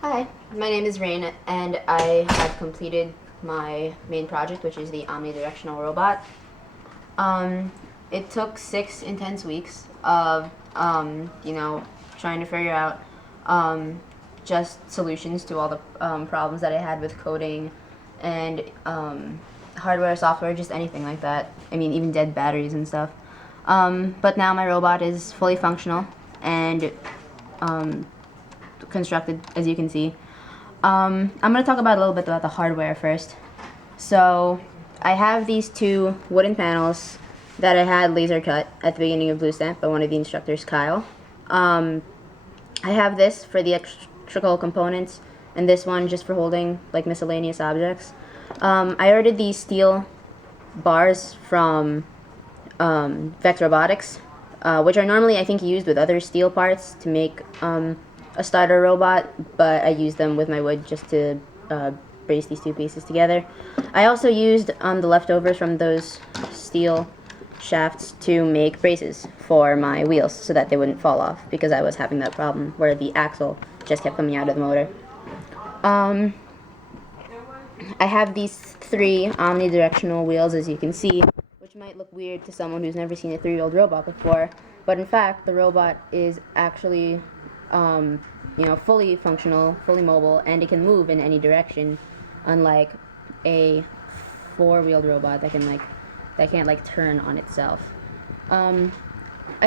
Hi, my name is Rain, and I have completed my main project, which is the omnidirectional robot. Um, it took 6 intense weeks of, trying to figure out just solutions to all the problems that I had with coding and hardware, software, just anything like that. I mean, even dead batteries and stuff. But now my robot is fully functional and constructed, as you can see. I'm going to talk about a little bit about the hardware first. So I have these two wooden panels that I had laser cut at the beginning of BlueStamp by one of the instructors, Kyle. I have this for the electrical components, and this one just for holding like miscellaneous objects. I ordered these steel bars from Vex Robotics, which are normally, I think, used with other steel parts to make a starter robot, but I used them with my wood just to brace these two pieces together. I also used the leftovers from those steel shafts to make braces for my wheels so that they wouldn't fall off, because I was having that problem where the axle just kept coming out of the motor. I have these three omnidirectional wheels, as you can see, which might look weird to someone who's never seen a 3-wheeled robot before, but in fact the robot is actually fully functional, fully mobile, and it can move in any direction, unlike a 4-wheeled robot that can't turn on itself. I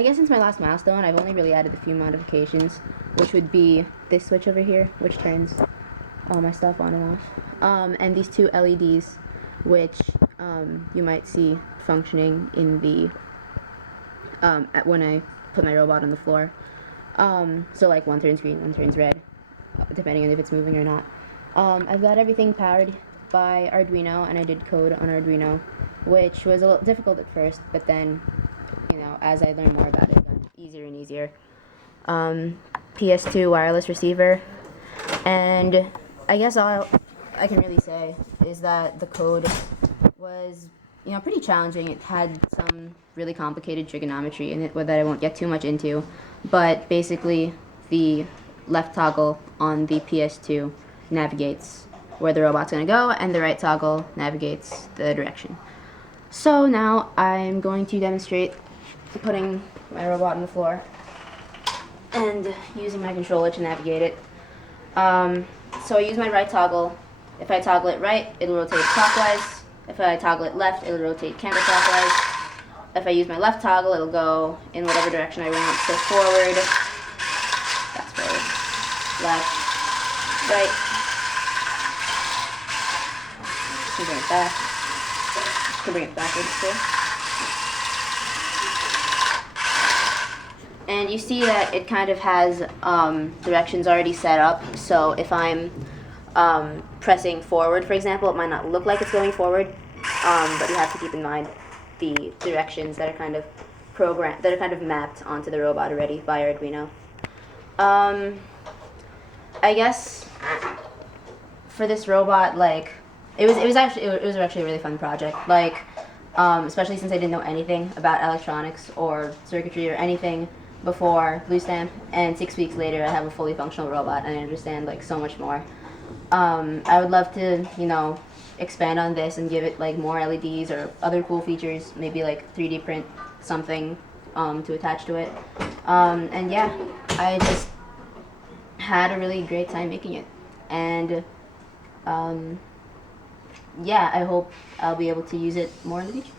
guess since my last milestone, I've only really added a few modifications, which would be this switch over here, which turns all my stuff on and off, and these two LEDs, which you might see functioning in the when I put my robot on the floor. So like one turns green, one turns red, depending on if it's moving or not. I've got everything powered by Arduino, and I did code on Arduino, which was a little difficult at first, but then, as I learned more about it, it got easier and easier. PS2 wireless receiver, and I guess all I can really say is that the code was, pretty challenging. It had some really complicated trigonometry in it that I won't get too much into, but basically the left toggle on the PS2 navigates where the robot's going to go, and the right toggle navigates the direction. So now I'm going to demonstrate putting my robot on the floor and using my controller to navigate it. So I use my right toggle. If I toggle it right, it'll rotate clockwise. If I toggle it left, it'll rotate counterclockwise. If I use my left toggle, it'll go in whatever direction I want. So forward, that's forward, left, right. Can bring it back. Can bring it backwards too. And you see that it kind of has directions already set up. So if I'm pressing forward, for example, it might not look like it's going forward, but you have to keep in mind the directions that are kind of mapped onto the robot already by Arduino. I guess for this robot, it was actually a really fun project. Especially since I didn't know anything about electronics or circuitry or anything before BlueStamp, and 6 weeks later I have a fully functional robot and I understand so much more. I would love to, expand on this and give it more LEDs or other cool features, maybe 3D print something to attach to it. And yeah, I just had a really great time making it. And yeah, I hope I'll be able to use it more in the future.